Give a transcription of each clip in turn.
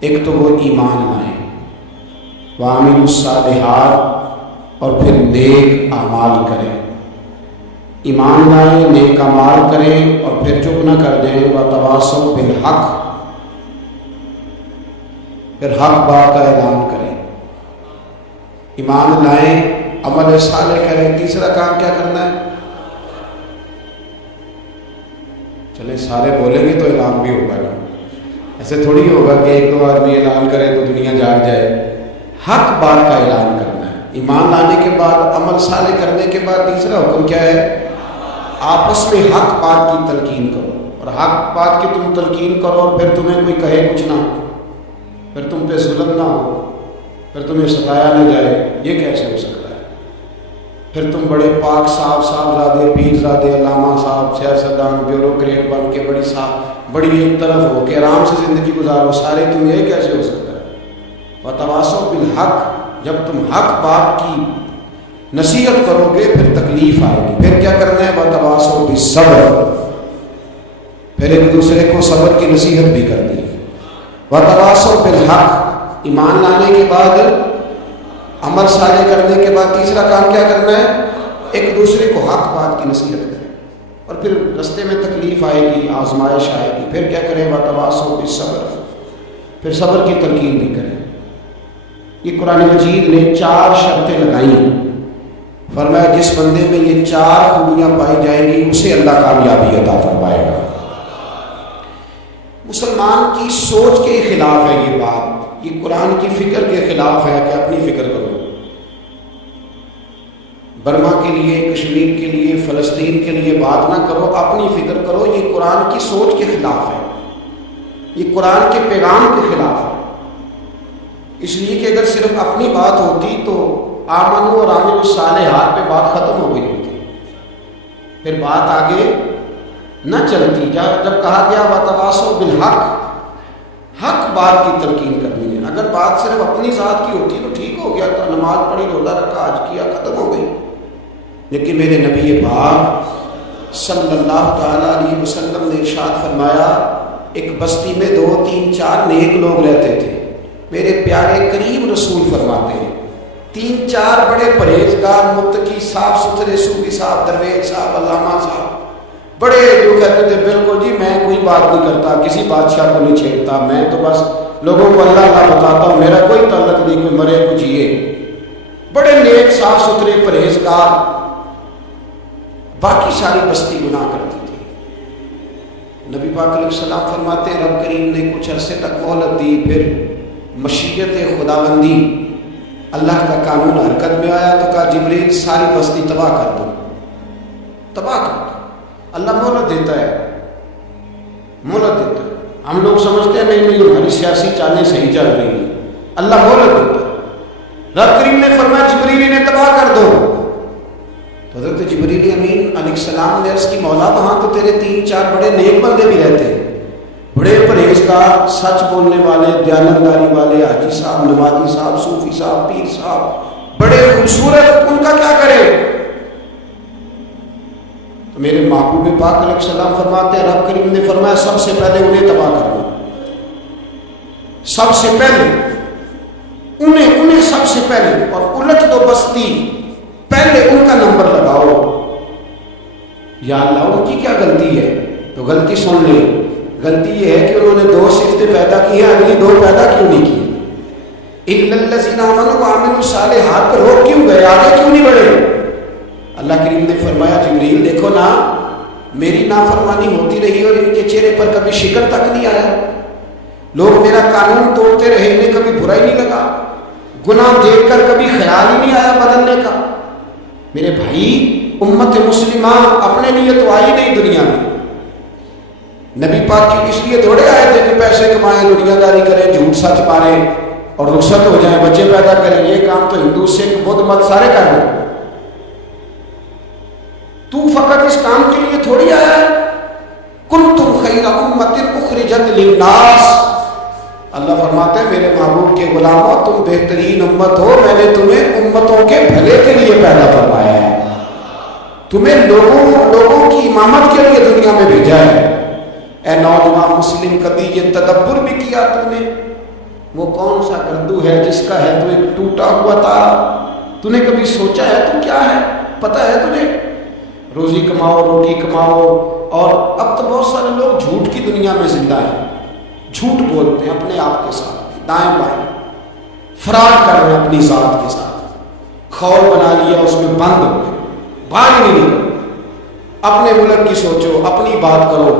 ایک تو وہ ایمان لائیں، وَعَمِلُوا الصَّالِحَاتِ، اور پھر نیک اعمال کریں۔ ایمان لائیں، نیک اعمال کریں، اور پھر چپ نہ کر دیں، وَتَوَاصَوْا بِالْحَقِّ، پھر حق بات کا اعلان کریں۔ ایمان لائیں، عمل صالح کریں، تیسرا کام کیا کرنا ہے؟ چلیں سارے بولیں گے تو اعلان بھی ہوگا نا، ایسے تھوڑی ہوگا کہ ایک دو آدمی اعلان کرے تو دنیا جاگ جائے۔ حق بات کا اعلان کرنا ہے۔ ایمان لانے کے بعد، عمل صالح کرنے کے بعد تیسرا حکم کیا ہے؟ آپس میں حق بات کی تلقین کرو، اور حق بات کی تم تلقین کرو اور پھر تمہیں کوئی کہے کچھ نہ ہو، پھر تم پہ ظلم نہ ہو، پھر تمہیں ستایا نہ جائے، یہ کیسے ہو سکتا ہے؟ پھر تم بڑے پاک صاحبزادے، پیرزادے، علامہ صاحب، سیاستدان، بیوروکریٹ بن کے بڑی ایک طرف ہو کے آرام سے زندگی گزارو سارے، تم یہ کیسے ہو سکتا ہے؟ وَتَوَاصَوْا بِالْحَقِّ، جب تم حق بات کی نصیحت کرو گے پھر تکلیف آئے گی، پھر کیا کرنا ہے؟ وَتَوَاصَوْا بِالصَّبْرِ، پھر ایک دوسرے کو صبر کی نصیحت بھی کرنی ہے۔ وَتَوَاصَوْا بِالْحَقِّ، ایمان لانے کے بعد، عمل صالح کرنے کے بعد تیسرا کام کیا کرنا ہے؟ ایک دوسرے کو حق بات کی نصیحت کریں، اور پھر رستے میں تکلیف آئے گی، آزمائش آئے گی، پھر کیا کریں؟ وَتَوَاصَوْا بِالصَّبْرِ، پھر صبر کی تلقین بھی کریں۔ یہ قرآن مجید نے 4 شرطیں لگائی ہیں، فرمایا جس بندے میں یہ 4 خوبیاں پائی جائیں گی اسے اللہ کامیابی عطا فرمائے گا۔ مسلمان کی سوچ کے خلاف ہے یہ بات، یہ قرآن کی فکر کے خلاف ہے کہ اپنی فکر کرو۔ برما کے لیے، کشمیر کے لیے، فلسطین کے لیے بات نہ کرو، اپنی فکر کرو، یہ قرآن کی سوچ کے خلاف ہے، یہ قرآن کے پیغام کے خلاف ہے۔ اس لیے کہ اگر صرف اپنی بات ہوتی تو آمنوا اور عاملوا الصالحات پہ بات ختم ہو گئی ہوتی، پھر بات آگے نہ چلتی۔ جب کہا گیا وَتَوَاصَوْا بِالْحَقِّ، حق بات کی تلقین کرنی ہے۔ اگر بات صرف اپنی ذات کی ہوتی تو ٹھیک ہو گیا، تو نماز پڑھی، روزہ رکھا، حج کیا، ختم ہو گئی۔ لیکن میرے نبی پاک صلی اللہ تعالیٰ علیہ وسلم نے ارشاد فرمایا، ایک بستی میں 2 3 4 نیک لوگ رہتے تھے۔ میرے پیارے کریم رسول فرماتے ہیں 3 4 بڑے پرہیزگار، متقی، صاف ستھرے صوفی صاحب، درویش صاحب، علامہ صاحب، بڑے جو کہتے تھے بالکل جی میں کوئی بات نہیں کرتا، کسی بادشاہ کو نہیں چھیڑتا، میں تو بس لوگوں کو اللہ اللہ بتاتا ہوں، میرا کوئی تعلق نہیں، کوئی مرے کوئی جیے، بڑے نیک، صاف ستھرے، پرہیزگار۔ باقی ساری بستی گناہ کرتی تھی۔ نبی پاک علیہ السلام فرماتے ہیں رب کریم نے کچھ عرصے تک مہلت دی، پھر مشیت خداوندی، اللہ کا قانون حرکت میں آیا تو کہا جبریل ساری بستی تباہ کر دو، تباہ کر دو۔ اللہ مہلت دیتا ہے، مہلت دیتا ہے۔ ہم لوگ سمجھتے ہیں نہیں ہماری سیاسی چالیں صحیح چل رہی ہیں، اللہ مہلت دیتا ہے۔ رب کریم نے فرمایا جبریل انہیں تباہ کر دو، تو حضرت جبریل امین علیہ السلام نے عرض کی مولا وہاں تو تیرے 3 4 بڑے نیک بندے بھی رہتے ہیں، بڑے پرہیزگار، سچ بولنے والے، دیانتداری والے، حاجی صاحب، نمازی صاحب، صوفی صاحب، پیر صاحب، بڑے خوبصورت، ان کا کیا کرے؟ تو میرے محبوب پاک علیہ السلام فرماتے ہیں رب کریم نے فرمایا سب سے پہلے انہیں تباہ کرنا، سب سے پہلے انہیں سب سے پہلے، اور الٹ دو بستی، پہلے ان کا نمبر لگاؤ۔ یا اللہ ان کی کیا غلطی ہے؟ تو غلطی سن لیں، غلطی یہ ہے کہ انہوں نے 2 صفتیں پیدا کی ہیں، اگلی 2 پیدا کیوں نہیں کی؟ اِلَّا الَّذِينَ آمَنُوا وَعَمِلُوا الصَّالِحَاتِ پر روک کیوں گئے، آگے کیوں نہیں بڑھے؟ اللہ کریم نے فرمایا جبریل دیکھو نا، میری نافرمانی ہوتی رہی اور ان کے چہرے پر کبھی شکر تک نہیں آیا، لوگ میرا قانون توڑتے رہے، انہیں کبھی برا ہی نہیں لگا، گناہ دیکھ کر کبھی خیال ہی نہیں آیا بدلنے کا۔ میرے بھائی امت مسلمہ اپنے لیے تو آئی نہیں دنیا میں، نبی پاک کی اس لیے تھوڑے آئے تھے کہ پیسے کمائیں، دنیا داری کریں، جھوٹ سچ ماریں اور رخصت ہو جائیں، بچے پیدا کریں۔ یہ کام تو ہندو، سکھ، بدھ مت سارے کر رہے ہیں، تو فقط اس کام کے لیے تھوڑی آیا ہے۔ کنتم خیر امۃ اخرجت للناس، اللہ فرماتے ہیں میرے محبوب کے غلاموں تم بہترین امت ہو، میں نے تمہیں امتوں کے بھلے کے لیے پیدا فرمایا ہے، تمہیں لوگوں کی امامت کے لیے دنیا میں بھیجا ہے۔ اے نوجوان مسلم کبھی یہ تدبر بھی کیا تو نے وہ کون سا گردو ہے جس کا ہے تو ایک ٹوٹا ہوا تارا؟ تو نے کبھی سوچا ہے تو کیا ہے؟ پتہ ہے تجھے؟ روزی کماؤ، روٹی کماؤ، اور اب تو بہت سارے لوگ جھوٹ کی دنیا میں زندہ ہیں، جھوٹ بولتے ہیں اپنے آپ کے ساتھ، دائیں بائیں فراڈ کر رہے ہیں اپنی ذات کے ساتھ، خول بنا لیا اس میں بند ہو گئے، باہر نہیں نکل۔ اپنے ملک کی سوچو، اپنی بات کرو۔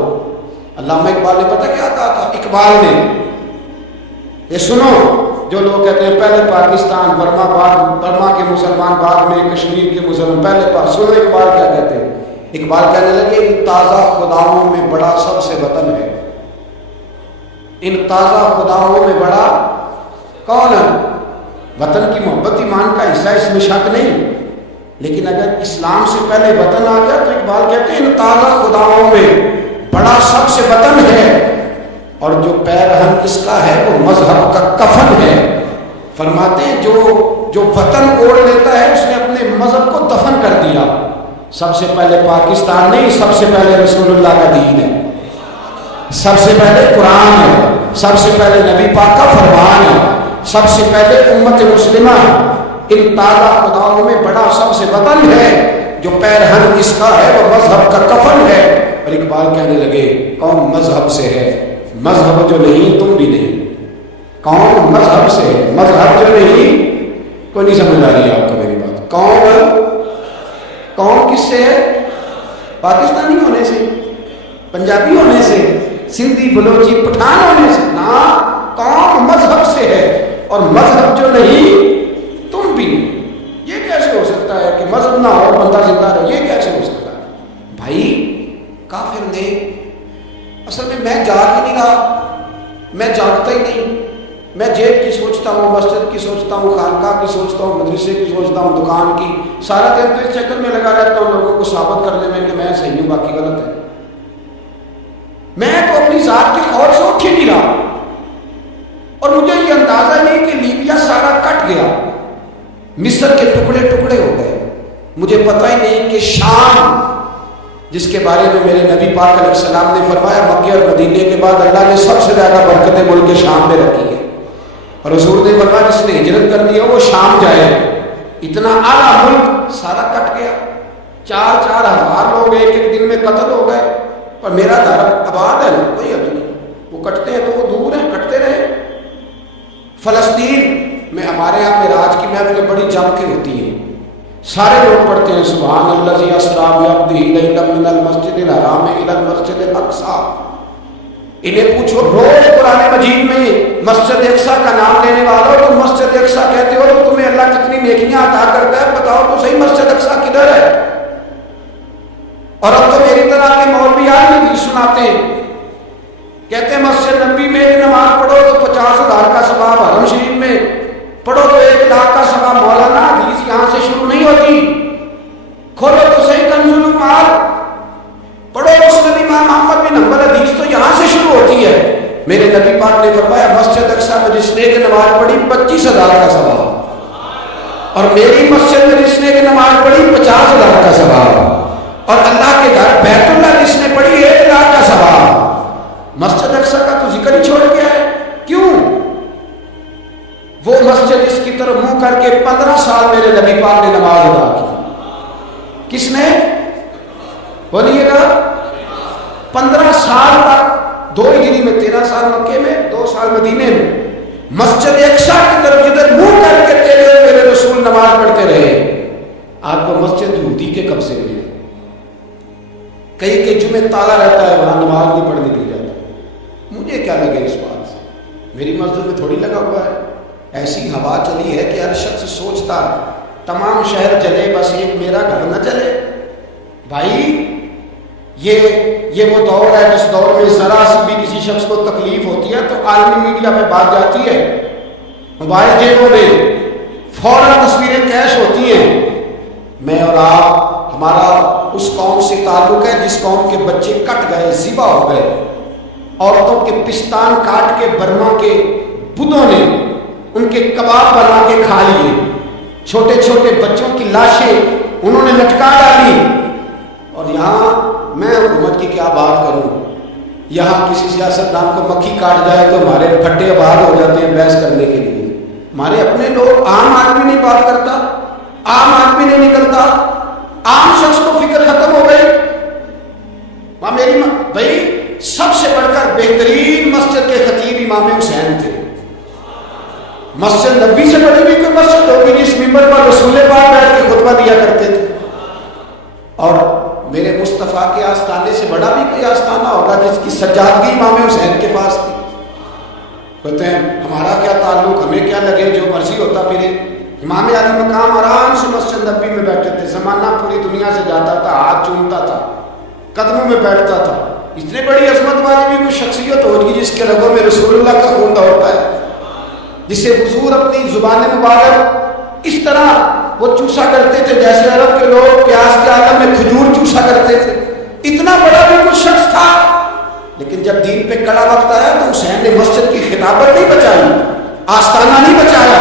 علامہ اقبال نے پتہ کیا کہا تھا؟ اقبال نے، یہ سنو، جو لوگ کہتے ہیں پہلے پاکستان، برما کے مسلمان بعد میں کشمیر کے مسلمان، پہلے سنو اقبال کیا کہتے ہیں۔ اقبال کہنے لگے ان تازہ خداؤں میں بڑا سب سے وطن ہے، ان تازہ خداؤں میں بڑا کون ہے؟ وطن کی محبت ایمان کا حصہ، اس میں شک نہیں، لیکن اگر اسلام سے پہلے وطن آ گیا تو اقبال کہتے ہیں ان تازہ خداؤں میں بڑا سب سے وطن ہے، اور جو پیرہن اس کا ہے وہ مذہب کا کفن ہے۔ فرماتے ہیں جو وطن اوڑھ لیتا ہے اس نے اپنے مذہب کو دفن کر دیا۔ سب سے پہلے پاکستان نہیں، سب سے پہلے رسول اللہ کا دین ہے، سب سے پہلے قرآن ہے، سب سے پہلے نبی پاک کا فرمان ہے، سب سے پہلے امت مسلمہ ہے۔ ان تازہ خداؤں میں بڑا سب سے وطن ہے، جو پیرہن اس کا ہے وہ مذہب کا کفن ہے۔ اور اقبال کہنے لگے کون مذہب سے ہے؟ مذہب جو نہیں تم بھی نہیں۔ کون مذہب سے ہے؟ مذہب جو نہیں، کوئی نہیں سمجھ آ رہی ہے آپ کو میری بات؟ کون کس سے ہے؟ پاکستانی ہونے سے، پنجابی ہونے سے، سندھی بلوچی پٹھان ہونے سے؟ نہ، کون مذہب سے ہے، اور مذہب جو نہیں تم بھی نہیں۔ یہ کیسے ہو سکتا ہے کہ مذہب نہ ہو بندہ زندہ رہے؟ یہ کیسے ہو سکتا ہے؟ بھائی کافر نے اصل میں جاگ ہی نہیں رہا، میں جاگتا ہی نہیں، میں جیب کی سوچتا ہوں، مسجد کی سوچتا ہوں، خانقاہ کی سوچتا ہوں، مدرسے کی سوچتا ہوں، دکان کی، سارا دن تو اس چکر میں لگا رہتا ہوں لوگوں کو ثابت کرنے میں کہ میں صحیح ہوں باقی غلط ہے۔ میں تو اپنی ذات کے خور سے اٹھ ہی نہیں رہا، اور مجھے یہ اندازہ نہیں کہ لیبیا سارا کٹ گیا، مصر کے ٹکڑے ٹکڑے ہو گئے، مجھے پتہ ہی نہیں کہ شام جس کے بارے میں میرے نبی پاک علیہ السلام نے فرمایا مکے اور مدینے کے بعد اللہ نے سب سے زیادہ برکتیں ملک شام میں رکھی ہے، اور حضور نے فرمایا جس نے ہجرت کرنی ہے وہ شام جائے۔ اتنا اعلیٰ ملک سارا کٹ گیا، 4,000 لوگ ایک ایک دن میں قتل ہو گئے، اور میرا گھر آباد ہے نا، کوئی حد نہیں، وہ کٹتے ہیں تو وہ دور ہیں، کٹتے رہے۔ فلسطین میں ہمارے یہاں معراج کی محفلیں بڑی جم کے ہوتی ہیں، سارے لوگ پڑھتے ہیں سبحان الذی اسریٰ بعبدہ لیلا من المسجد الحرام الی المسجد الاقصی۔ انہیں پوچھو روز قرآن مجید میں مسجد اقصی کا نام لینے والوں، تم مسجد اقصی کہتے ہو تو تمہیں اللہ کتنی نیکیاں عطا کرتا ہے، بتاؤ تو صحیح مسجد اقصی کدھر ہے؟ اور اب تو میری طرح کے مولوی حدیث سناتے ہیں، کہتے ہیں مسجد نبی میں ایک نماز پڑھو تو 50,000 کا ثواب، حرم شریف میں پڑھو تو 1,00,000 کا ثواب۔ مولانا حدیث یہاں سے شروع نہیں ہوتی، کھولو تو صحیح کنز العمال، پڑھو مسند امام محمد بن حنبل، حدیث تو یہاں سے شروع ہوتی ہے۔ میرے نبی پاک نے فرمایا مسجد اقصی میں جس نے ایک نماز پڑھی 25,000 کا ثواب، اور میری مسجد میں جس نے ایک نماز پڑھی 50,000 کا ثواب، اور اللہ کے گھر بیت اللہ جس نے پڑھی 1,00,000 کا ثواب۔ مسجد اقصی کا تو ذکر ہی چھوڑ گیا ہے، کیوں؟ وہ مسجد اس کی طرف منہ کر کے 15 سال میرے نبی پاک نے نماز ادا کی۔ کس نے؟ بولیے گا 15 سال تک، 2 ہجری میں 13 سال مکے میں، 2 سال مدینے میں، مسجد اقصی کی طرف جدھر منہ کر کے تیرے اور میرے رسول نماز پڑھتے رہے۔ آج وہ مسجد یہودی کے قبضے میں ہے، کئی کے جمعے تالا رہتا ہے، وہاں نماز نہیں پڑھنے دی جاتی۔ مجھے کیا لگے اس بات سے؟ میری مسجد میں تھوڑی لگا ہوا ہے۔ ایسی ہوا چلی ہے کہ ہر شخص سوچتا تمام شہر جلے بس ایک میرا گھر نہ چلے۔ بھائی یہ وہ دور ہے جس دور میں ذرا سی بھی کسی شخص کو تکلیف ہوتی ہے تو عالمی میڈیا پہ بات جاتی ہے، موبائل جیبوں میں فوراً تصویریں کیش ہوتی ہیں۔ میں اور آپ، ہمارا اس قوم سے تعلق ہے جس قوم کے بچے کٹ گئے، ذبح ہو گئے، عورتوں کے پستان کاٹ کے برما کے بدھوں نے ان کے کباب بنا کے کھا لیے، چھوٹے چھوٹے بچوں کی لاشیں انہوں نے لٹکا ڈالی، اور یہاں میں حکومت کی کیا بات کروں، یہاں کسی سیاستدان کو مکھی کاٹ جائے تو ہمارے پھٹے آباد ہو جاتے ہیں بحث کرنے کے لیے. ہمارے اپنے لوگ، عام آدمی نہیں بات کرتا، عام آدمی نہیں نکلتا، عام شخص کو فکر ختم ہو گئی. وہاں میری بھائی سب سے بڑھ کر بہترین مسجد کے خطیب امام حسین تھے. مسجد نبی سے بڑی بھی کوئی مسجد ہوگی جس ممبر پر رسول پاک بیٹھ کے خطبہ دیا کرتے تھے؟ اور میرے مصطفیٰ کے آستانے سے بڑا بھی کوئی آستانہ ہوگا جس کی سجادگی امام حسین کے پاس تھی؟ کہتے ہیں ہمارا کیا تعلق، ہمیں کیا لگے، جو مرضی ہوتا پھرے. امام علی مقام آرام سے مسجد نبی میں بیٹھے تھے. زمانہ پوری دنیا سے جاتا تھا، ہاتھ چومتا تھا، قدموں میں بیٹھتا تھا. اتنی بڑی عظمت والی بھی کوئی شخصیت ہوگی جس کے رگوں میں رسول اللہ کا خون دوڑتا ہے، جسے حضور اپنی زبان مبارک اس طرح وہ چوسا کرتے تھے جیسے عرب کے لوگ پیاس کے عالم میں کھجور چوسا کرتے تھے. اتنا بڑا بھی کوئی شخص تھا. لیکن جب دین پہ کڑا وقت آیا تو حسین نے مسجد کی خطابت نہیں بچائی، آستانہ نہیں بچایا.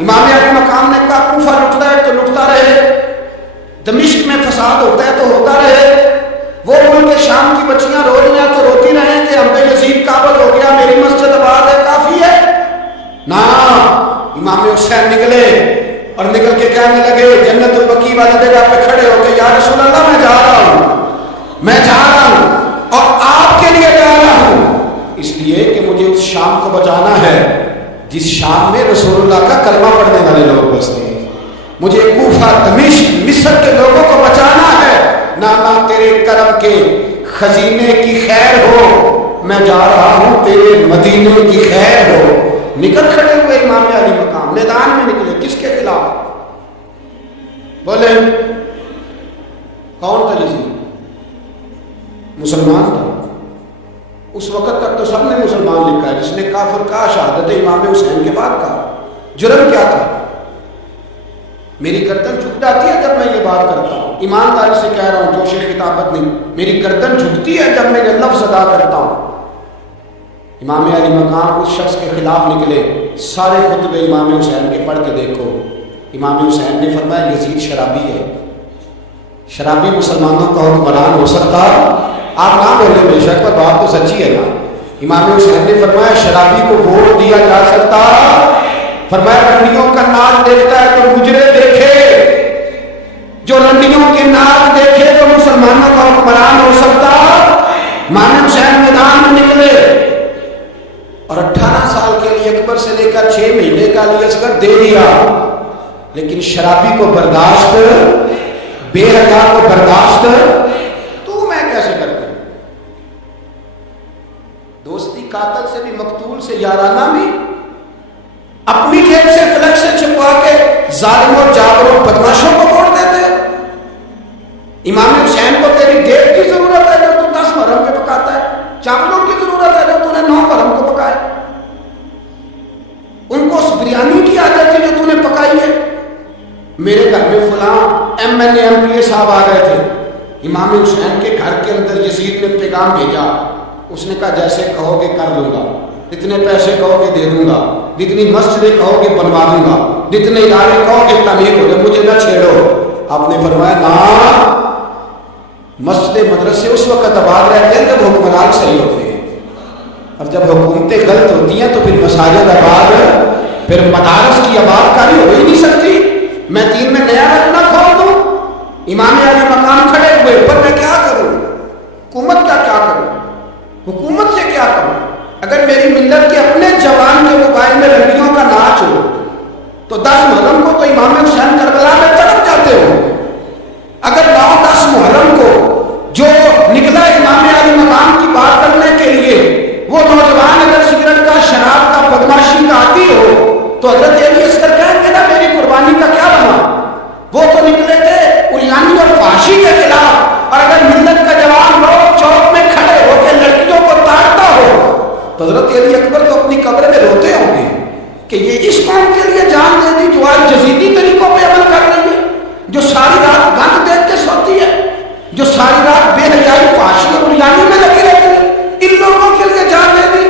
امام علی مقام نے کہا کوفہ لٹتا ہے تو لٹتا رہے، دمشق میں فساد ہوتا ہے تو ہوتا رہے، وہ ملک شام کی بچیاں رو رہی ہیں تو روتی رہیں کہ ہم پہ یزید قابض ہو گیا، میری مسجد آباد ہے، کافی ہے. نا امام حسین نکلے اور نکل کے کہنے لگے جنت البقیع والی جگہ پہ کھڑے ہو کے یا رسول اللہ میں جا رہا ہوں، میں جا رہا ہوں اور آپ کے لیے جا رہا ہوں، اس لیے کہ مجھے اس شام کو بچانا ہے جس شام میں رسول اللہ کا کلمہ پڑھنے والے لوگ بستے ہیں. مجھے کوفہ، دمشق، مصر کے لوگوں کو بچانا ہے. نانا تیرے کرم کے خزینے کی خیر ہو، میں جا رہا ہوں تیرے مدینے کی خیر ہو. نکل کھڑے ہوئے امام علی مقام، میدان میں نکلے. کس کے خلاف بولے؟ کون تھا جی؟ مسلمان تھا. اس وقت تک تو سب نے مسلمان لکھا ہے، جس نے کافر کہا شہادت امام حسین کے بعد کہا. جرم کیا تھا؟ میری گردن جھک جاتی ہے جب میں یہ بات کرتا ہوں، ایمانداری سے کہہ رہا ہوں، جوش خطابت نہیں. میری گردن جھکتی ہے جب میں یہ لفظ ادا کرتا ہوں. امام علی مقام اس شخص کے خلاف نکلے. سارے خطبے امام حسین کے پڑھ کے دیکھو. امام حسین نے فرمایا یزید شرابی ہے. شرابی مسلمانوں کا حکمران ہو سکتا؟ آپ نہ بولے بے شک، پر بات تو سچی ہے نا. امام حسین نے فرمایا شرابی کو ووٹ دیا جا سکتا؟ فرمایا رنڈیوں کا ناچ دیکھتا ہے تو مجرے دیکھے، جو رنڈیوں کے ناچ دیکھے تو مسلمانوں کا حکمران ہو سکتا؟ امام حسین میدان میں نکلے اور 18 سال کے لیے اکبر سے لے کر 6 مہینے کا علی اصغر دے دیا. لیکن شرابی کو برداشت، بے حیا کو برداشت تو میں کیسے کرتا ہوں؟ دوستی قاتل سے بھی، مقتول سے یارانہ بھی، اپنی جیب سے فلک سے چھپوا کے ظالموں، جابروں، بدماشوں کو ووٹ دیتے. امام حسین کو تیری دیگ کی ضرورت ہے جو تو 10 محرم کے پکاتا ہے، چاولوں کی ضرورت ہے جو تو نے 9 محرم کو پکائے. ان کو اس بریانی کی عادت تھی جو تو نے پکائی ہے. میرے گھر میں فلاں M L A M P A صاحب آ گئے تھے. امام حسین کے گھر کے اندر یزید نے پیغام بھیجا. اس نے کہا جیسے کہو گے کر لوں گا، جتنے پیسے کہو گے دے دوں گا، جتنی مسجدیں کہو گے بنوا دوں گا، جتنے ادارے کہو گے تعمیر ہو گئے، مجھے نہ چھیڑو. آپ نے فرمایا نا، مسجد مدرسے اس وقت آباد رہتے ہیں جب حکمران صحیح ہوتے ہیں، اور جب حکومتیں غلط ہوتی ہیں تو پھر مساجد آباد، پھر مدارس کی آباد کاری ہو ہی نہیں سکتی. میں دین میں نیا رکھنا کھول دوں؟ امام علی مقام کھڑے ہوئے، پر میں کیا کروں؟ حکومت کا کیا کروں؟ حکومت سے کیا کروں؟ اگر میری ملت کے اپنے جوان کے موبائل میں رنڈیوں کا ناچ ہو تو 10 محرم کو تو امام حسین کربلا میں تڑپ جاتے ہو. اگر 9-10 محرم کو جو نکلا امام علی مقام کی بات کرنے کے لیے وہ نوجوان اگر سگریٹ کا، شراب کا، بدماشی کا عادی ہو تو حضرت علی اصغر کہیں گے نا میری قربانی کا کیا بنا؟ وہ تو نکلے تھے عریانی اور فحاشی کے خلاف. اور اگر ملت کا جوان لوگ چوک میں کھڑے ہو کے لڑکیوں کو تاڑتا ہو تو حضرت علی اکبر تو اپنی قبر میں روتے ہوں گے کہ یہ اس قوم کے لیے جان دے دی جو آج جزیدی طریقوں پہ عمل کر رہی ہے، جو ساری رات گند دیکھ کے سوتی ہے، جو ساری رات بے حیائی، فحاشی اور عریانی میں لگی رہتی ہے. ان لوگوں کے لیے جان دے دی.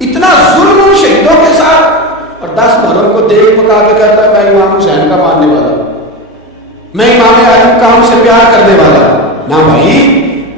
اتنا ظلم ان شہیدوں کے ساتھ، اور 10 محرم کو دیکھ پکا کے کہتا ہے میں امام حسین کا ماننے والا ہوں، میں امام علی مقام سے پیار کرنے والا ہوں. نہ بھائی،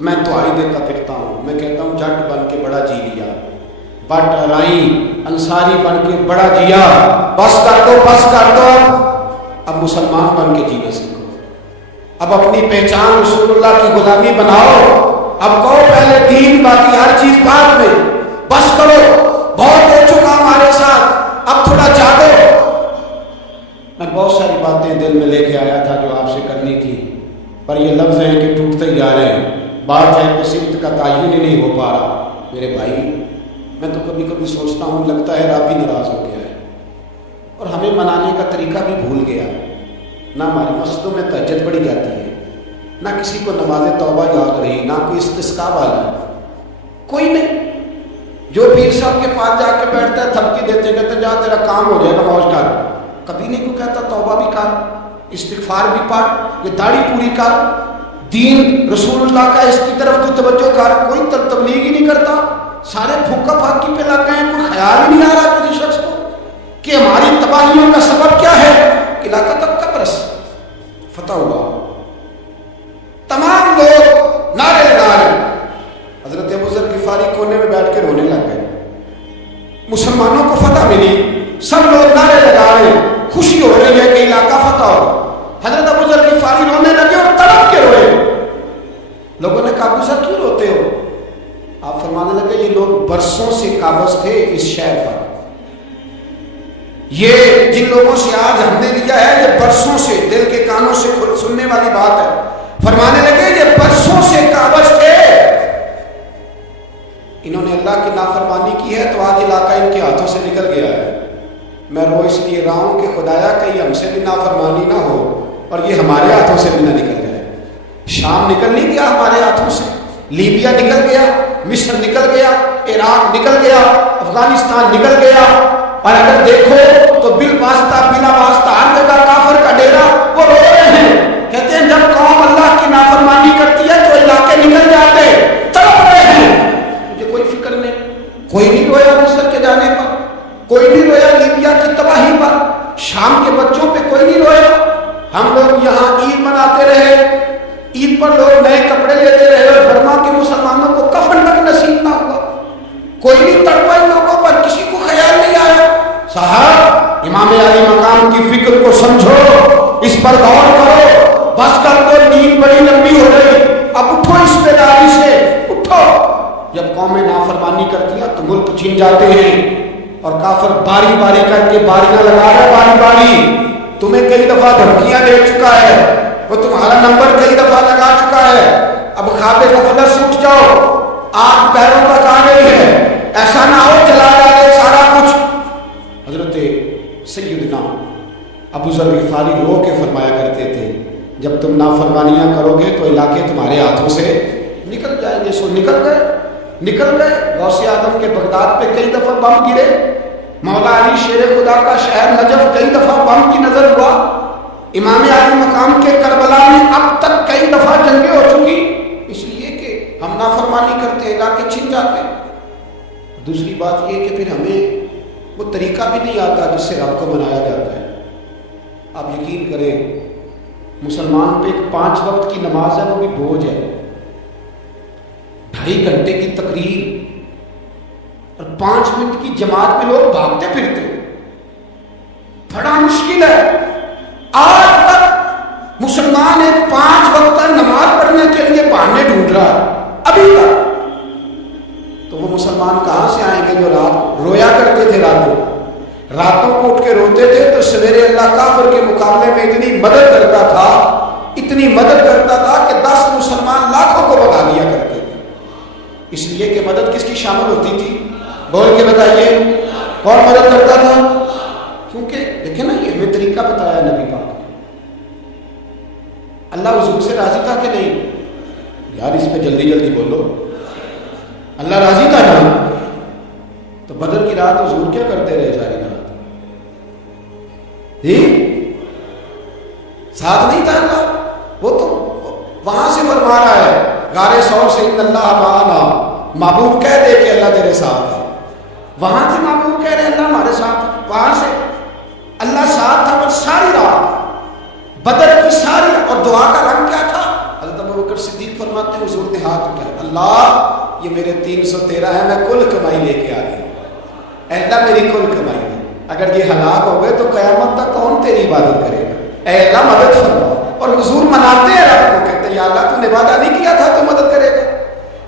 میں دعائی دیتا پھرتا ہوں، میں کہتا ہوں جٹ بن کے بڑا جی لیا، بٹ رائی انصاری بن کے بڑا جیا، بس کر دو بس کر دو، اب مسلمان بن کے جینا سیکھو، اب اپنی پہچان رسول اللہ کی غلامی بناؤ، اب کہو پہلے دین باقی ہر چیز بعد میں، بس کرو بہت ہو چکا ہمارے ساتھ، اب تھوڑا جاگو۔ میں بہت ساری باتیں دل میں لے کے آیا تھا جو آپ سے کرنی تھی، پر یہ لفظ ہیں کہ ٹوٹتے ہی جا رہے ہیں، بات ہے کہ سمت کا تعین ہی نہیں ہو پا رہا۔ میرے بھائی میں تو کبھی کبھی سوچتا ہوں لگتا ہے رب بھی ناراض ہو گیا ہے اور ہمیں منانے کا طریقہ بھی بھول گیا، نہ ہماری مسجدوں میں تہجد پڑھی جاتی ہے، نہ کسی کو نماز توبہ یاد رہی، نہ کوئی استسقاء والا، کوئی نہیں۔ جو پیر صاحب کے پاس جا کے بیٹھتا ہے تھپکی دیتے کہتے جا تیرا کام ہو جائے گا موج کر، کبھی نہیں کو کہتا توبہ بھی کر، استغفار بھی پڑھ، یہ داڑھی پوری کر، دین رسول اللہ کا اس کی طرف تو توجہ کر، کوئی تبلیغ ہی نہیں کرتا، سارے پھوکا پھاکی پہ لگ گئے ہیں، کوئی خیال ہی نہیں آ رہا کسی شخص کو کہ ہماری تباہیوں کا سبب کیا ہے؟ علاقہ تک کا برس فتح ہوا، تمام لوگ نعرے لگا رہے ہیں، حضرت ابو ذر غفاری کونے میں بیٹھ کے رونے لگ گئے، مسلمانوں کو فتح ملی، سب لوگ نعرے لگا رہے ہیں، خوشی ہو رہی ہے کہ علاقہ فتح ہو، حضرت ابو ذر غفاری رونے لگے اور تڑپ کے روئے، لوگوں نے کہا ابو ذر کیوں روتے ہو؟ آپ فرمانے لگے یہ لوگ برسوں سے قابض تھے اس شہر پر، یہ جن لوگوں سے آج ہم نے لیا ہے یہ برسوں سے، دل کے کانوں سے سننے والی بات ہے، فرمانے لگے یہ برسوں سے قابض تھے، انہوں نے اللہ کی نافرمانی کی ہے تو آج علاقہ ان کے ہاتھوں سے نکل گیا ہے، میں رو اس لیے رہا ہوں کہ خدایا کہیں ہم سے بھی نافرمانی نہ ہو اور یہ ہمارے ہاتھوں سے بھی نہ نکل جائے۔ شام نکل نہیں گیا ہمارے ہاتھوں سے، لیبیا نکل گیا، مصر نکل گیا، عراق نکل گیا، افغانستان نکل گیا، اور اگر دیکھو تو بالواسطہ بلا واسطہ ہر جگہ کافر کا ڈیرا، وہ رو رہے ہیں، کہتے ہیں جب قوم اللہ کی نافرمانی کرتی ہے تو علاقے نکل جاتے، تڑپ رہے ہیں، مجھے کوئی فکر نہیں، کوئی نہیں رویا مصر کے جانے پر، کوئی نہیں رویا لیبیا کی تباہی پر، شام کے بچوں پہ کوئی نہیں رویا، ہم لوگ یہاں عید مناتے رہے، عید پر لوگ نئے کپڑے لیتے رہے اور برما کے مسلمانوں کو کفن تک نصیب نہ ہوا، کوئی نہیں تڑپا ان لوگوں پر، کسی کو خیال نہیں آیا۔ صاحب امام علی مقام کی فکر کو سمجھو، اس پر غور کرو، بس کر دو، نیند بڑی لمبی ہو رہی، اب اٹھو اس بیداری سے، اٹھو۔ جب قومیں نافرمانی کرتی ہیں تو ملک چھن جاتے ہیں اور کافر باری باری کر کے باریاں لگا رہا ہے، باری باری تمہیں کئی دفعہ دھمکیاں دے چکا ہے، وہ تمہارا نمبر کئی دفعہ لگا چکا ہے، اب خواب غفلت سے اٹھ جاؤ، آگ پیروں تک آ گئی ہے، ایسا نہ ہو جلا ڈالے سارا کچھ۔ حضرت سیدنا ابو ذر غفاری رو کے فرمایا کرتے تھے جب تم نافرمانیاں کرو گے تو علاقے تمہارے ہاتھوں سے نکل جائیں گے، سو نکل گئے۔ غوث اعظم کے بغداد پہ کئی دفعہ بم گرے، مولا علی شیر خدا کا شہر نجف کئی دفعہ بم کی نظر ہوا، امام علی مقام کے کربلا میں اب تک کئی دفعہ جنگیں ہو چکی، اس لیے کہ ہم نافرمانی کرتے علاقے چھن جاتے۔ دوسری بات یہ کہ پھر ہمیں وہ طریقہ بھی نہیں آتا جس سے رب کو منایا جاتا ہے۔ آپ یقین کریں مسلمان پہ ایک 5 وقت کی نماز ہے وہ بھی بوجھ ہے، 2.5 گھنٹے کی تقریر اور 5 منٹ کی جماعت میں لوگ بھاگتے پھرتے، بڑا مشکل ہے۔ آج تک مسلمان ایک 5 وقت نماز پڑھنے کے لیے بہانے ڈھونڈ رہا ہے ابھی تک، تو وہ مسلمان کہاں سے آئیں گے جو رات رویا کرتے تھے، راتوں کو اٹھ کے روتے تھے تو سویرے اللہ کافر کے مقابلے میں اتنی مدد کرتا تھا کہ 10 مسلمان لاکھوں کو بتا دیا کرتے تھے، اس لیے کہ مدد کس کی شامل ہوتی تھی؟ بول کے بتائیے کون مدد کرتا تھا؟ کیونکہ دیکھیں نا یہ ہمیں طریقہ بتایا نبی پاک نے۔ اللہ حضور سے راضی تھا کہ نہیں؟ یار اس پہ جلدی جلدی بولو، اللہ راضی تھا نا؟ تو بدر کی رات حضور کیا کرتے رہے ساری رات؟ ساتھ نہیں تھا اللہ، وہ تو وہاں سے فرما رہا ہے غار ثور سے ان اللہ معنا، محبوب کہہ دے کہ اللہ تیرے ساتھ ہے، وہاں سے محبوب کہہ رہے اللہ ہمارے ساتھ ہے، وہاں سے اللہ ساتھ تھا، پر ساری رات بدر کی ساری، اور دعا کا رنگ کیا تھا؟ حضرت ابو بکر صدیق فرماتے ہیں حضور نے ہاتھ اٹھایا، اللہ یہ میرے 313 ہے، میں کل کمائی لے کے آ گیا، اے اللہ میری کل کمائی ہے، اگر یہ ہلاک ہو گئے تو قیامت تک کون تیری عبادت کرے گا، اے اللہ مدد فرما۔ اور حضور مناتے ہیں رب کو، کہتے ہیں یا اللہ تو نے وعدہ نہیں کیا تھا تو مدد کرے گا،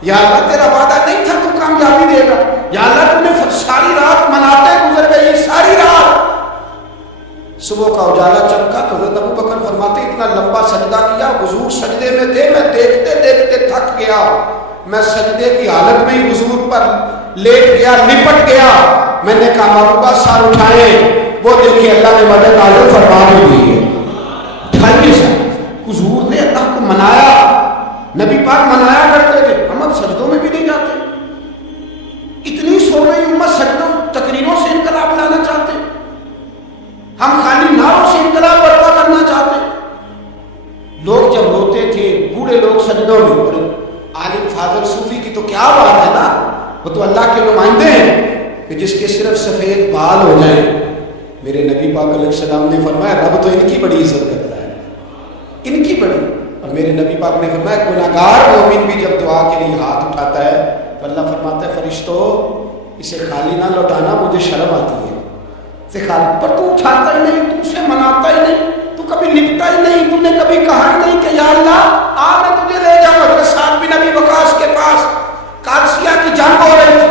یا اللہ تیرا وعدہ نہیں تھا تو کامیابی دے گا، یا اللہ تو نے ساری رات مناتے گزر گئی، ساری رات۔ صبح کا اجالا چمکا تو حضرت ابو بکر فرماتے اتنا لمبا سجدہ کیا، حضور سجدے میں تھے، میں دیکھتے دیکھتے تھک گیا، میں سجدے کی حالت میں ہی حضور پر لیٹ گیا، لپٹ گیا، میں نے کہا محبوبہ سار اٹھائیں، وہ دیکھیں اللہ نے مدد نازل فرما دی ہے، اٹھائیے سر۔ حضور نے اللہ کو منایا، نبی پاک منایا کرتے تھے، ہم اب سجدوں میں بھی نہیں جاتے، اتنی سو رہی امت سجدوں تقریروں سے انقلاب لانا چاہتے، ہم خالی نعروں سے انقلاب برپا کرنا چاہتے۔ لوگ جب روتے تھے بوڑھے لوگ سجدوں میں، اور عالم فاضل صوفی کی تو کیا بات ہے نا، وہ تو اللہ کے نمائندے ہیں کہ جس کے صرف سفید بال ہو جائیں، میرے نبی پاک علیہ السلام نے فرمایا رب تو ان کی بڑی عزت کرتا ہے، ان کی بڑی۔ اور میرے نبی پاک نے فرمایا گناہگار مومن بھی جب دعا کے لیے ہاتھ اٹھاتا ہے تو اللہ فرماتا ہے فرشتوں اسے خالی نہ لوٹانا، مجھے شرم آتی ہے اسے خالی، پر تو اٹھاتا ہی نہیں، تو اسے مناتا ہی نہیں، تو کبھی لکھتا ہی نہیں، تو نے کبھی کہا ہی نہیں کہ یا اللہ آ میں تجھے لے جاؤں۔ حضرت سعد بن ابی وقاص کے پاس قادسیہ کی جنگ ہو رہی تھی،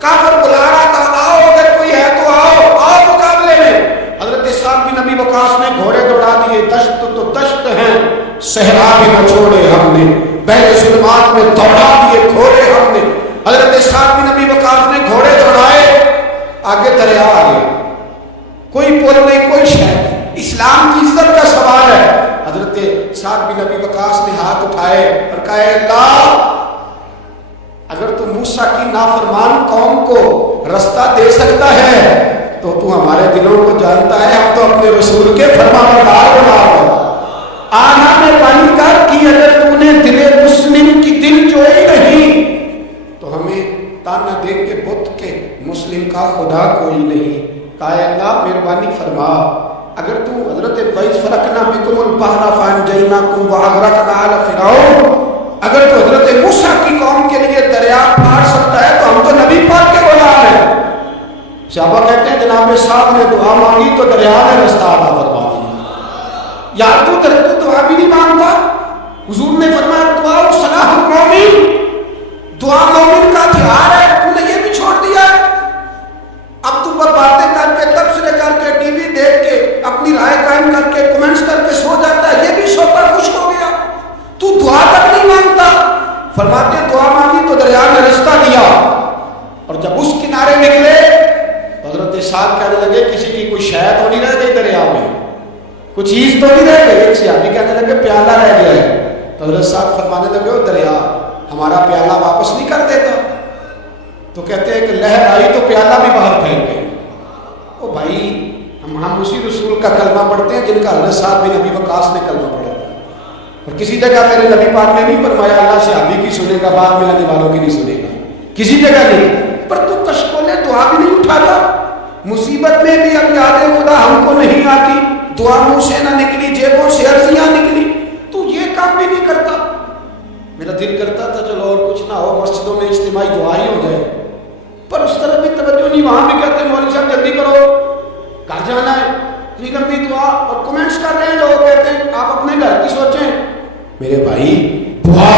کافر بلا رہا تھا آؤ اگر کوئی ہے تو آؤ، آؤ مقابلے میں۔ حضرت سعد بن ابی وقاص نے گھوڑے دوڑا دیے، دشت تو دشت ہیں، صحرا بھی نہ چھوڑے ہم نے، بحر ظلمات میں دوڑا دیے گھوڑے ہم نے۔ حضرت سعد بن ابی وقاص نے گھوڑے دوڑائے، آگے دریا آ گیا، کوئی پل نہیں، کوئی شہر، اسلام کی عزت کا سوال ہے۔ حضرت سعد بن ابی وقاص نے ہاتھ اٹھائے اور کہا اے اللہ اگر تو موسیٰ کی نافرمان قوم کو رستہ دے سکتا ہے تو تو ہمارے دلوں کو جانتا ہے، ہم تو اپنے رسول کے فرمانبردار بنا ہو، آنا میں پانی کر کی، اگر تو نے دل مسلم کی دل جوئی نہیں تو ہمیں تانا دیکھ کے بت کے مسلم کا خدا کوئی نہیں۔ کہا اے اللہ مہربانی فرما، اگر تو حضرت وَإِذْ فَرَقْنَا بِكُمُ الْبَحْرَ فَأَنْجَيْنَاكُمْ وَأَغْرَقْنَا آلَ فِرْعَوْنَ، اگر تو حضرت موسیٰ کی قوم کے لیے دریا پھاڑ سکتا ہے تو ہم تو نبی پاک کے غلام ہیں۔ صحابہ کہتے ہیں جناب صاحب نے دعا مانگی تو دریا نے رستہ عطا فرما دیا۔ یار تو دعا بھی نہیں مانگتا، حضور نے فرمایا دعا صلاح المومن، دعا مومن کا ہتھیار ہے، تو نے یہ بھی چھوڑ دیا ہے۔ اب تو پر باتیں کر کے تبصرے کر کے ٹی وی دیکھ کے اپنی رائے قائم کر کے کمنٹس کر کے سو جاتا ہے، یہ بھی سوتا خوش ہو گیا، تو دعا تک نہیں مانگتا۔ فرماتے دعا مانگی تو دریا نے رستہ دیا، اور جب اس کنارے نکلے تو حضرت سعد کہنے لگے کسی کی کوئی شے تو نہیں رہ گئی دریا میں، کوئی چیز تو نہیں رہ گئی۔ ایک صحابی کہنے لگے پیالہ رہ گیا ہے، تو حضرت سعد فرمانے لگے او دریا ہمارا پیالہ واپس نہیں کر دیتا؟ تو کہتے ہیں کہ لہر آئی تو پیالہ بھی باہر پھینک گئی۔ او بھائی ہم اسی رسول کا کلمہ پڑھتے ہیں جن کا حضرت سعد بن ابی وقاص نے کلمہ پڑھا، اور کسی جگہ میرے نبی پاک نے نہیں فرمایا اللہ صحابی کی سنے گا بعد میں آنے والوں کی نہیں سنے گا، کسی جگہ نہیں۔ پر تو کشکول دعا بھی نہیں اٹھاتا، مصیبت میں بھی اب یاد خدا ہم کو نہیں آتی، دعا منہ سے نہ نکلی، جیبوں سے عرضیاں نکلی، تو یہ کام بھی نہیں کرتا۔ میرا دل کرتا تھا چلو اور کچھ نہ ہو، مسجدوں میں اجتماعی دعا ہی ہو جائے، پر اس طرح بھی توجہ نہیں، وہاں بھی کہتے ہیں مولوی صاحب جلدی کرو گھر جانا ہے، نہیں کرتی دعا، اور کمنٹس کر رہے ہیں لوگ کہتے ہیں آپ اپنے گھر کی سوچیں۔ میرے بھائی دعا،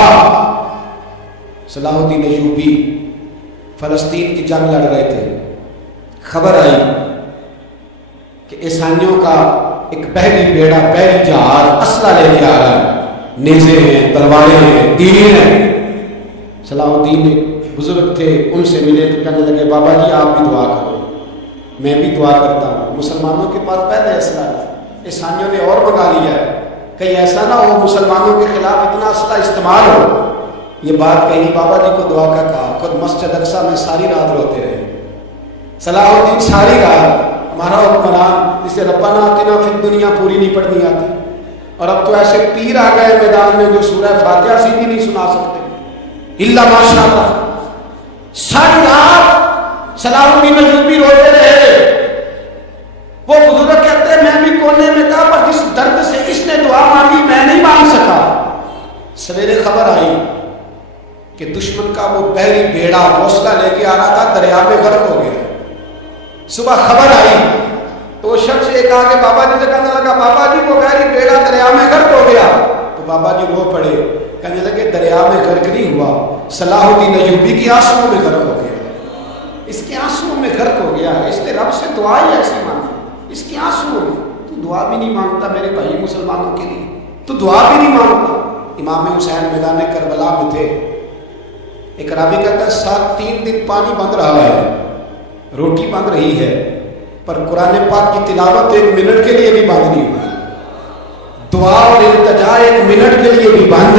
صلاح الدین ایوبی فلسطین کی جنگ لڑ رہے تھے، خبر آئی کہ عیسائیوں کا ایک بحری بیڑا، بحری جہاز اسلحہ لے کے آ رہا ہے، نیزے ہیں، تلواریں ہیں، تیر ہیں۔ صلاح الدین ایک بزرگ تھے، ان سے ملے تو کہنے لگے بابا جی آپ بھی دعا کرو، میں بھی دعا کرتا ہوں۔ مسلمانوں کے پاس پہلے اسلحہ ہے، عیسائیوں نے اور منگا لیا ہے، کہیں ایسا نہ ہو مسلمانوں کے خلاف اتنا اسلحہ استعمال ہو۔ یہ بات کہیں بابا جی کو دعا کا کہا، خود مسجد اقصیٰ میں ساری رات روتے رہے۔ صلاح الدین ساری رات، ہمارا حکمران جسے ربنا آتنا فی الدنیا پوری نہیں پڑھنی آتی، اور اب تو ایسے پیر آ گئے میدان میں جو سورہ فاتحہ سیدھی نہیں سنا سکتے الا ماشاء اللہ۔ ساری رات صلاح الدین ایوبی روتے رہے۔ وہ بزرگ کہتے ہیں میں بھی کونے میں تھا، پر جس درد سے اس نے دعا مانگی میں نہیں مانگ سکا۔ سویرے خبر آئی کہ دشمن کا وہ بحری بیڑا حوصلہ لے کے آ رہا تھا، دریا میں غرق ہو گیا۔ صبح خبر آئی تو وہ شخص ایک آگے بابا جی سے کہنے لگا بابا جی وہ بحری بیڑا دریا میں غرق ہو گیا۔ تو بابا جی رو پڑے، کہنے لگے دریا میں غرق نہیں ہوا، صلاح الدین ایوبی کی آنسوؤں میں غرق ہو گیا، اس کے آنسوؤں میں غرق ہو گیا۔ اس نے رب سے دعا ہی ایسی مانگی، اس کے آنسوؤں میں۔ تو دعا بھی نہیں مانگتا میرے بھائی مسلمانوں کے لیے، تو دعا بھی نہیں مانگتا۔ امام حسین میدان کربلا میں تھے، ایک راوی کہتا ہے 3 دن پانی بند رہا ہے، روٹی بند رہی ہے، پر قرآن پاک کی تلاوت 1 منٹ کے لیے بھی بند نہیں ہوئی، دعا اور التجا 1 منٹ کے لیے بھی بند۔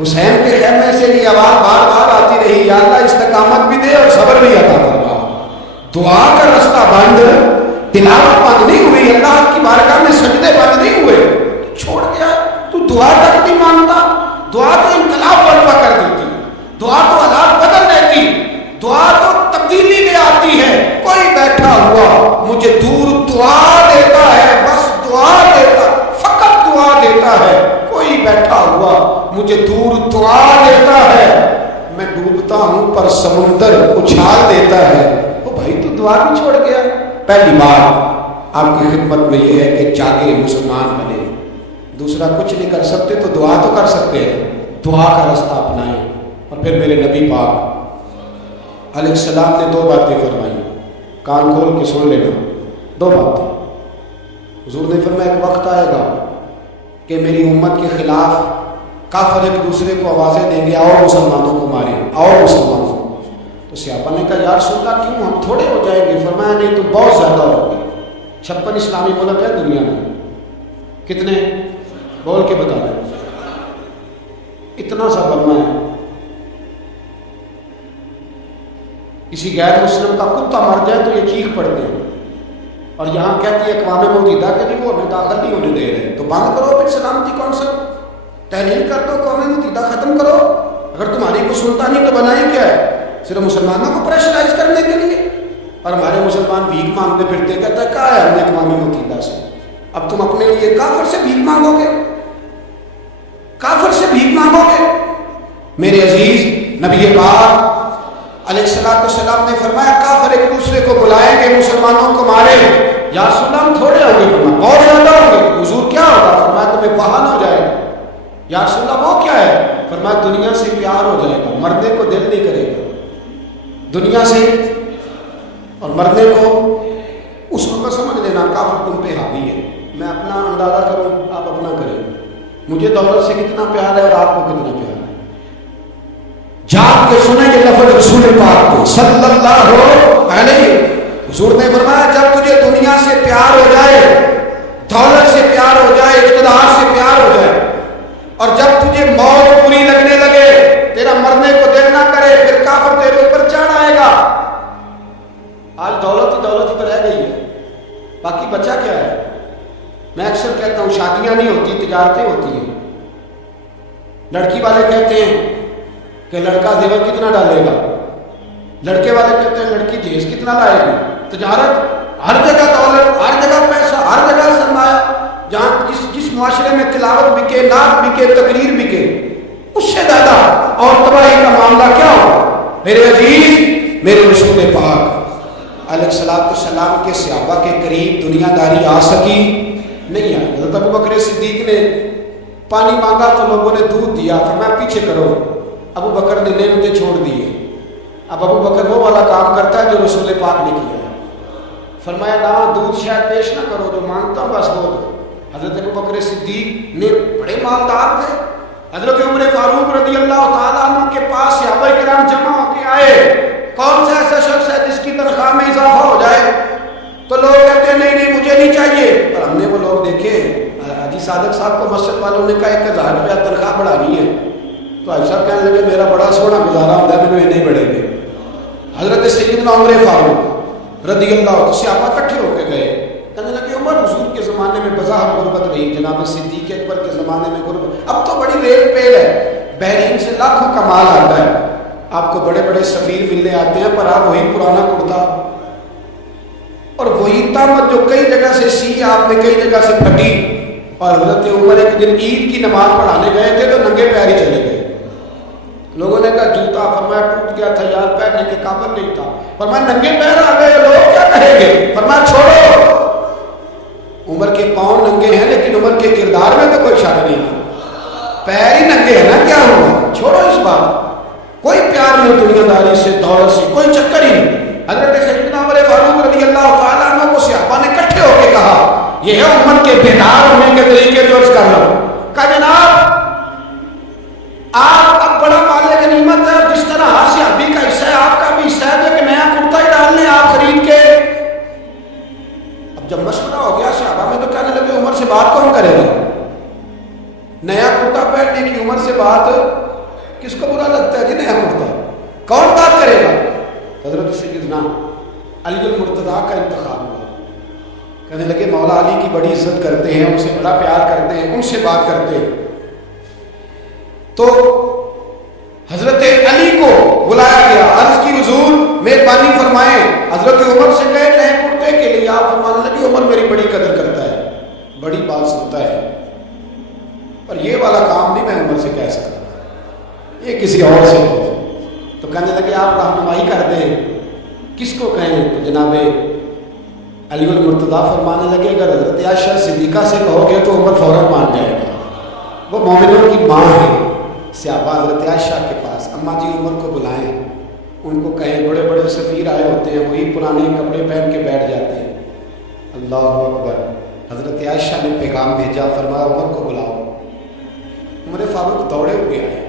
حسین کے خیمے سے یہ آواز بار بار آتی رہی، یا اللہ استقامت بھی دے اور صبر بھی عطا فرما۔ دعا کا رستہ بند، تلاوت بند نہیں ہوئی، اللہ کی بارگاہ میں سجدے بند نہیں ہوئے، چھوڑ گیا۔ تو دعا تک نہیں مانتا، دعا تو انقلاب برپا کر دیتی، دعا تو حالات بدل دیتی، دعا تو تبدیلی لے آتی ہے۔ کوئی بیٹھا ہوا مجھے دور دعا دیتا ہے، بس دعا دیتا، فقط دعا دیتا ہے۔ کوئی بیٹھا ہوا مجھے دور دعا دیتا ہے، میں ڈوبتا ہوں پر سمندر اچھال دیتا ہے۔ وہ بھائی تو دعا بھی چھوڑ گیا۔ پہلی بات آپ کی خدمت میں یہ ہے کہ جاگے مسلمان بنے۔ دوسرا کچھ نہیں کر سکتے تو دعا تو کر سکتے ہیں، دعا کا رستہ اپنائیں۔ اور پھر میرے نبی پاک علیہ السلام نے 2 باتیں فرمائی، کان کھول کے سن لینا، 2 باتیں۔ حضور نے فرمایا ایک وقت آئے گا کہ میری امت کے خلاف کافر ایک دوسرے کو آوازیں دیں گے، آؤ مسلمانوں کو ماریں، آؤ مسلمانوں کو۔ تو صحابہ نے کہا یا رسول اللہ کیوں، ہم تھوڑے ہو جائیں گے؟ فرمایا نہیں تو بہت زیادہ ہو گے۔ 56 اسلامی ملک ہے دنیا میں، کتنے بول کے بتا دیں، اتنا سا بننا ہے۔ کسی غیر مسلم کا کتا مر جائے تو یہ چیخ پڑتے ہیں، اور یہاں کہتی ہے اقوام متحدہ کہ نہیں وہ ہمیں داخل نہیں ہونے دے رہے، تو بند کرو پھر سلامتی کونسل، تحلیل کر دو، اقوام متحدہ ختم کرو۔ اگر تمہاری کو سنتا نہیں تو بنائی کیا ہے؟ صرف مسلمانوں کو پریشرائز کرنے کے لیے۔ اور ہمارے مسلمان بھیک مانگتے پھرتے، کہتا ہے کہا ہے ہم نے اقوام متحدہ سے، اب تم اپنے لیے کافر سے بھیک مانگو گے، کافر سے بھیک مانگو گے؟ میرے عزیز نبی پاک علیہ السلام نے فرمایا کافر ایک دوسرے کو بلائیں گے مسلمانوں کو مارے۔ یا رسول اللہ ہم تھوڑے ہوں گے، فرمایا بہت زیادہ ہوں گے۔ حضور کیا ہوگا؟ فرمایا تمہیں وہن ہو جائے گا۔ یا رسول اللہ وہ کیا ہے؟ فرمایا دنیا سے پیار ہو جائے گا، مرنے کو دل نہیں کرے گا دنیا سے، اور مرنے کو اس وقت سمجھ لینا کافر تم پہ حاوی ہے۔ میں اپنا اندازہ کروں، آپ اپنا کریں، مجھے دولت سے کتنا پیار ہے اور آپ کو کتنا پیار ہے۔ جاگ کے سنیں یہ لفظ رسول پاک کو صلی اللہ علیہ۔ حضور نے فرمایا جب تجھے دنیا سے پیار ہو جائے، دولت سے پیار ہو جائے، اقتدار سے پیار ہو جائے، اور جب تجھے موت بری لگنے لگے، تیرا مرنے کو دل نہ کرے، پھر کافر تیرے اوپر چڑھ آئے گا۔ آج دولت ہی تو رہ گئی ہے، باقی بچہ کیا ہے؟ میں اکثر کہتا ہوں شادیاں نہیں ہوتی، تجارتیں ہوتی ہیں۔ لڑکی والے کہتے ہیں کہ لڑکا زیور کتنا ڈالے گا، لڑکے والے کہتے ہیں لڑکی جہیز کتنا لائے گی۔ تجارت، ہر جگہ دولت، ہر جگہ پیسہ، ہر جگہ سرمایہ۔ جہاں جس معاشرے میں تلاوت بکے، نعت بکے، تقریر بکے، اس سے زیادہ اور تباہی کا معاملہ کیا ہو؟ میرے عزیز میرے رسول پاک علیہ السلام کے صحابہ کے قریب دنیا داری آ سکی نہیں آئی۔ حضرت ابو بکر صدیق نے پانی مانگا تو لوگوں نے دودھ دیا، فرمایا پیچھے کرو، ابو بکر نے نعمتیں چھوڑ دیے۔ اب ابو بکر وہ والا کام کرتا ہے جو رسول پاک نے کیا، فرمایا نہ دودھ شاید پیش نہ کرو، جو مانگتا ہوں بس وہ دو۔ حضرت ابو بکر صدیق نے بڑے مالدار تھے، حضرت عمر فاروق رضی اللہ تعالیٰ عنہ کے پاس صحابہ کرام جمع ہو کے آئے، کون سا ایسا شخص ہے جس کی تنخواہ میں اضافہ ہو جائے؟ تو لوگ کہتے ہیں نہیں مجھے نہیں چاہیے، اور ہم نے وہ لوگ دیکھے، حاجی صادق صاحب کو مسجد والوں نے کہا 1000 روپیہ تنخواہ بڑھانی ہے، تو حاجی صاحب کہنے لگے میرا بڑا سونا گزارا ہوتا ہے، میرے نہیں بڑھے گے۔ حضرت سیدنا عمر فاروق رضی اللہ سے آپ اکٹھے ہو کے گئے، کہنے لگے عمر حضور کے زمانے میں بظاہر غربت رہی، جناب صدیق اکبر کے زمانے میں غربت، اب تو بڑی ریل پیل ہے، بحرین سے لاکھوں کا مال آتا ہے، آپ کو بڑے بڑے سفیر ملنے آتے ہیں، پر آپ وہی پرانا کرتا اور وہی طاقت جو کئی جگہ سے سی آپ نے کئی جگہ سے پھٹی۔ اور حضرت عمر ایک دن عید کی نماز پڑھانے گئے تھے تو ننگے پیاری چلے گئے، لوگوں نے کہا جوتا، فرمایا ٹوٹ گیا تھا یار، پہننے کے قابل نہیں تھا، فرمایا ننگے پیر آ گئے، لوگ کیا کہیں گے؟ فرمایا چھوڑو، عمر کے پاؤں ننگے ہیں لیکن عمر کے کردار میں تو کوئی شک نہیں، پیر ہی ننگے ہیں نا، کیا ہوا؟ چھوڑو اس بات، کوئی پیار نہیں دنیا داری سے، دولت سے، کوئی چکر ہی نہیں۔ حضرت سیدنا عمر فاروق رضی اللہ تعالیٰ عنہ کو صحابہ نے اکٹھے ہو کے کہا، یہ ہے عمر کے بیدار ہونے کے طریقے جو اس کر لو۔ کہا جناب آپ اب بڑا مال غنیمت ہے، جس طرح ہر صحابی کا حصہ ہے آپ کا بھی حصہ ہے، کہ نیا کرتا ہی ڈال لیں آپ خرید کے۔ اب جب مشورہ ہو گیا صحابہ میں تو کہنے لگے عمر سے بات کون کرے گا؟ نیا کرتا پہننے کی عمر سے بات کس کو برا لگتا ہے جی؟ نیا کرتا کون بات کرے گا؟ حضرت سیدنا علی المرتضیٰ کا انتخاب ہوا، کہنے لگے مولا علی کی بڑی عزت کرتے ہیں، ان سے بڑا پیار کرتے ہیں، ان سے بات کرتے ہیں۔ تو حضرت علی کو بلایا گیا، عرض کی حضور مہربانی فرمائیں۔ حضرت عمر سے کہے نئے کرتے کے لیے، آپ فرمانے لگے عمر میری بڑی قدر کرتا ہے، بڑی بات سنتا ہے، پر یہ والا کام نہیں میں عمر سے کہہ سکتا، یہ کسی اور سے ہو۔ تو کہنے لگے آپ رہنمائی کر دیں، کس کو کہیں؟ تو جناب علی المرتضیٰ فرمانے لگے اگر حضرت عائشہ صدیقہ سے کہو گے تو عمر فوراً مان جائے گا، وہ مومنوں کی ماں ہے۔ صحابہ حضرت عائشہ کے پاس، اماں جی عمر کو بلائیں، ان کو کہیں، بڑے بڑے سفیر آئے ہوتے ہیں، وہی پرانے کپڑے پہن کے بیٹھ جاتے ہیں۔ اللہ اکبر، حضرت عائشہ نے پیغام بھیجا، فرمایا عمر کو بلاؤ۔ عمر فاروق دوڑے ہوئے آئے،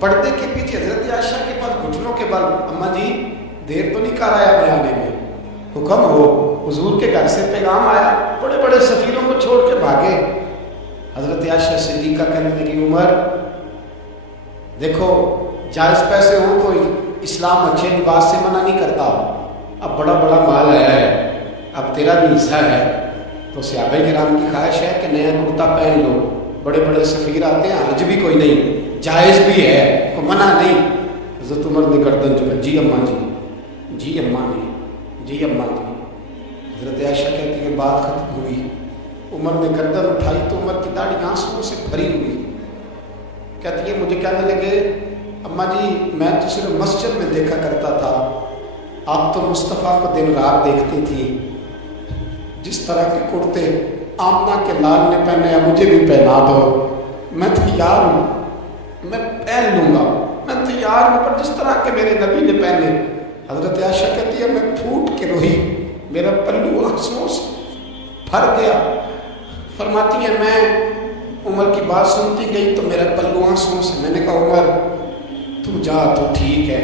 پردے کے پیچھے حضرت عائشہ کے پاس گھٹنوں کے بل، اماں جی دیر تو نہیں کر آیا میں آنے میں، حکم ہو، حضور کے گھر سے پیغام آیا، بڑے بڑے سفیروں کو چھوڑ کے بھاگے۔ حضرت عائشہ صدیقہ کہنے لگی عمر دیکھو جائز پیسے ہوں تو اسلام اچھے لباس سے منع نہیں کرتا، اب بڑا بڑا مال آیا ہے، اب تیرا بھی حصہ ہے، تو صحابہ کرام کی خواہش ہے کہ نیا کرتا پہن لو، بڑے بڑے سفیر آتے ہیں، حرج بھی کوئی نہیں، جائز بھی ہے، کوئی منع نہیں۔ حضرت عمر نے گردن جھکائی، جی اماں جی، جی اماں جی، جی اماں جی۔ حضرت عائشہ کہتی ہے بات ختم ہوئی، عمر نے گردن اٹھائی تو عمر کی داڑھی آنسوؤں سے بھری ہوئی، کہتی ہے مجھے کہنے لگے اماں جی میں تو صرف مسجد میں دیکھا کرتا تھا، آپ تو مصطفیٰ کو دن رات دیکھتی تھی، جس طرح کے کرتے آمنہ کے لال نے پہنے ہیں مجھے بھی پہنا دو، میں تیار ہوں، میں پہن لوں گا، میں تیار ہوں، پر جس طرح کے میرے نبی نے پہنے۔ حضرت عائشہ کہتی ہے میں پھوٹ کے روئی، میرا پلو آنسوؤں سے بھر گیا۔ فرماتی ہے میں عمر کی بات سنتی گئی تو میرا پلو آنسوؤں سے، میں نے کہا عمر تو جا تو ٹھیک ہے۔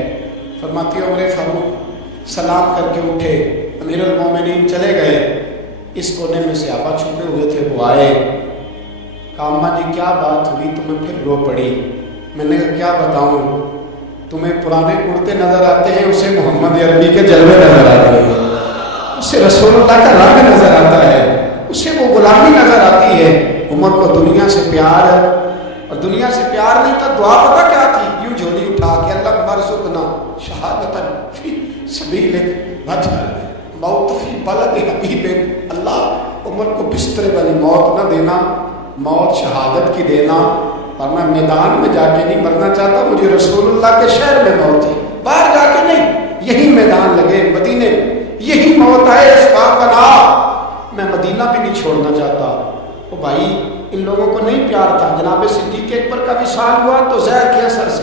فرماتی ہے عمر فاروق سلام کر کے اٹھے، امیر المومنین چلے گئے، اس کونے میں صحابہ چھپے ہوئے تھے، وہ آئے، کہا اماں جی کیا بات ہوئی؟ تمہیں پھر رو پڑی؟ میں نے کہا کیا بتاؤں، تمہیں پرانے کرتے نظر آتے ہیں، اسے محمد عربی کے جلوے نظر آتے ہیں، اسے رسول اللہ کا رنگ نظر آتا ہے، اسے وہ غلامی نظر آتی ہے۔ عمر کو دنیا سے پیار ہے، اور دنیا سے پیار نہیں تھا، دعا پتہ کیا تھی؟ یوں جھولی اٹھا کے اللہ مرزقنا شہادتاً فی سبیلک وجہل موت فی بلد حبیبک، اللہ عمر کو بستر والی موت نہ دینا، موت شہادت کی دینا، اور میں میدان میں جا کے نہیں مرنا چاہتا، مجھے رسول اللہ کے شہر میں موت ہے، باہر جا کے نہیں، یہی میدان لگے مدینے، یہی موت آئے اس کا بنا، میں مدینہ بھی نہیں چھوڑنا چاہتا۔ وہ بھائی ان لوگوں کو نہیں پیار تھا، جناب صدیق اکبر کا وصال ہوا تو زہر کے اثر سے،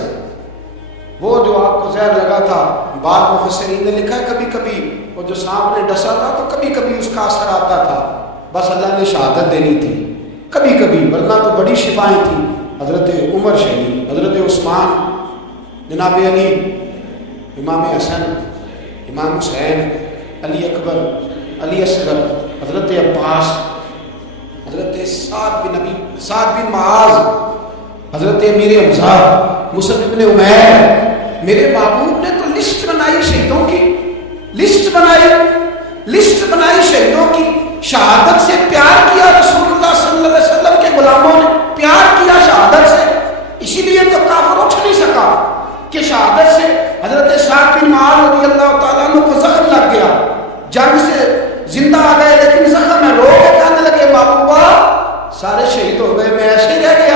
وہ جو آپ کو زہر لگا تھا، بعض مفسرین نے لکھا ہے کبھی کبھی وہ جو سانپ نے ڈسا تھا تو کبھی کبھی اس کا اثر آتا تھا، بس اللہ نے شہادت دینی تھی کبھی کبھی، ورنہ تو بڑی شفائیں تھیں۔ حضرت عمر شہید، حضرت عثمان، جناب علی، امام حسن، امام حسین، علی اکبر، علی اصغر، حضرت عباس، حضرت سعد بن معاذ، حضرت امیر حمزہ، مصعب بن عمیر، میرے محبوب نے تو لسٹ بنائی شہیدوں کی، لسٹ بنائی شہیدوں کی، شہادت سے پیار کیا رسول اللہ صلی اللہ علیہ وسلم کے غلاموں نے، پیار کیا شہادت سے، اسی لیے تو کافر اٹھ نہیں سکا کہ شہادت سے حضرت سعد بن معاذ رضی اللہ تعالیٰ عنہ کو زخم لگ گیا، جنگ سے زندہ آ گئے لیکن زخم میں رو کے کہنے لگے محبوبہ سارے شہید ہو گئے، میں ایسے ہی رہ گیا۔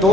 2